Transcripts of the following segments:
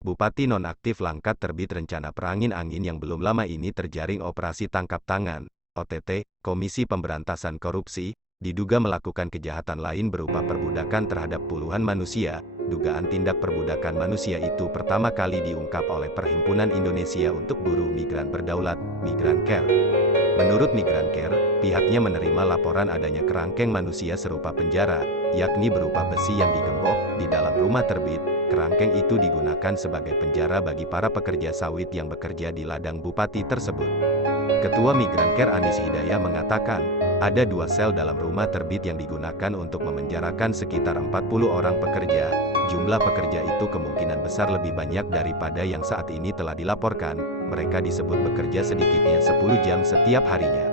Bupati nonaktif Langkat terbit rencana perangin-angin yang belum lama ini terjaring operasi tangkap tangan, OTT, Komisi Pemberantasan Korupsi, diduga melakukan kejahatan lain berupa perbudakan terhadap puluhan manusia. Dugaan tindak perbudakan manusia itu pertama kali diungkap oleh Perhimpunan Indonesia untuk Buruh Migran Berdaulat, Migrancare. Menurut Migrancare, pihaknya menerima laporan adanya kerangkeng manusia serupa penjara, yakni berupa besi yang digembok di dalam rumah terbit. Kerangkeng itu digunakan sebagai penjara bagi para pekerja sawit yang bekerja di ladang bupati tersebut. Ketua Migrancare Anis Hidayah mengatakan, ada 2 sel dalam rumah terbit yang digunakan untuk memenjarakan sekitar 40 orang pekerja. Jumlah pekerja itu kemungkinan besar lebih banyak daripada yang saat ini telah dilaporkan. Mereka disebut bekerja sedikitnya 10 jam setiap harinya.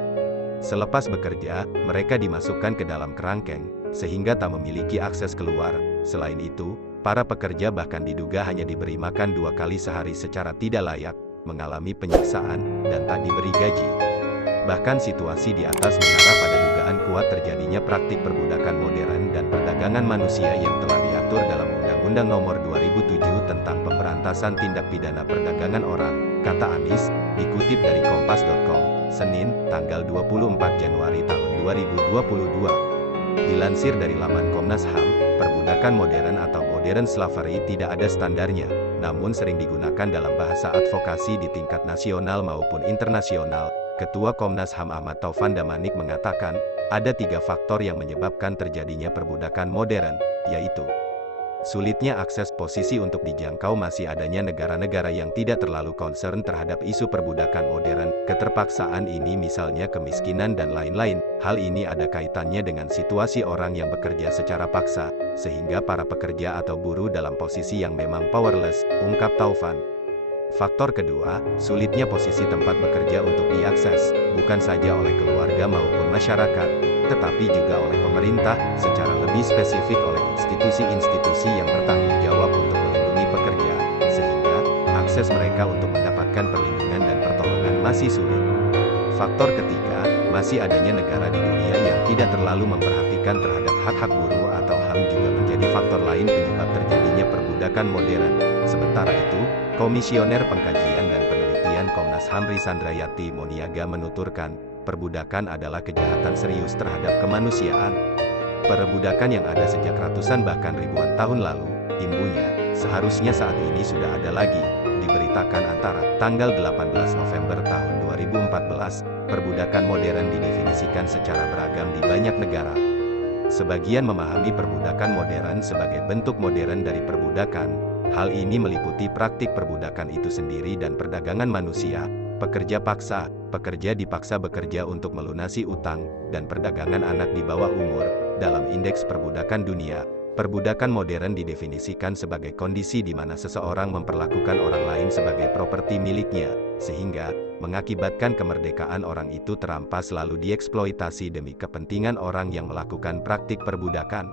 Selepas bekerja, mereka dimasukkan ke dalam kerangkeng, sehingga tak memiliki akses keluar. Selain itu, para pekerja bahkan diduga hanya diberi makan 2 kali sehari secara tidak layak, mengalami penyiksaan, dan tak diberi gaji. Bahkan situasi di atas mengarah pada dugaan kuat terjadinya praktik perbudakan modern dan perdagangan manusia yang telah diatur dalam Undang-Undang Nomor 2007 tentang Pemberantasan Tindak Pidana Perdagangan Orang, kata Anis, dikutip dari Kompas.com, Senin, tanggal 24 Januari tahun 2022. Dilansir dari laman Komnas HAM, perbudakan modern atau modern slavery tidak ada standarnya, namun sering digunakan dalam bahasa advokasi di tingkat nasional maupun internasional. Ketua Komnas HAM Ahmad Taufan Damanik mengatakan, ada 3 faktor yang menyebabkan terjadinya perbudakan modern, yaitu sulitnya akses posisi untuk dijangkau, masih adanya negara-negara yang tidak terlalu concern terhadap isu perbudakan modern, keterpaksaan ini misalnya kemiskinan dan lain-lain. Hal ini ada kaitannya dengan situasi orang yang bekerja secara paksa, sehingga para pekerja atau buruh dalam posisi yang memang powerless, ungkap Taufan. Faktor kedua, sulitnya posisi tempat bekerja untuk diakses, bukan saja oleh keluarga maupun masyarakat, tetapi juga oleh pemerintah, secara lebih spesifik oleh institusi-institusi yang bertanggung jawab untuk melindungi pekerja, sehingga akses mereka untuk mendapatkan perlindungan dan pertolongan masih sulit. Faktor ketiga, masih adanya negara di dunia yang tidak terlalu memperhatikan terhadap hak-hak buruh atau HAM juga menjadi faktor lain penyebab terjadinya perbudakan modern. Sementara itu, Komisioner Pengkajian dan Penelitian Komnas HAM Risandrayati Moniaga menuturkan, perbudakan adalah kejahatan serius terhadap kemanusiaan. Perbudakan yang ada sejak ratusan bahkan ribuan tahun lalu, imbunya, seharusnya saat ini sudah ada lagi, diberitakan antara tanggal 18 November tahun 2014, perbudakan modern didefinisikan secara beragam di banyak negara. Sebagian memahami perbudakan modern sebagai bentuk modern dari perbudakan. Hal ini meliputi praktik perbudakan itu sendiri dan perdagangan manusia, pekerja paksa, pekerja dipaksa bekerja untuk melunasi utang, dan perdagangan anak di bawah umur. Dalam Indeks Perbudakan Dunia, perbudakan modern didefinisikan sebagai kondisi di mana seseorang memperlakukan orang lain sebagai properti miliknya, sehingga mengakibatkan kemerdekaan orang itu terampas lalu dieksploitasi demi kepentingan orang yang melakukan praktik perbudakan.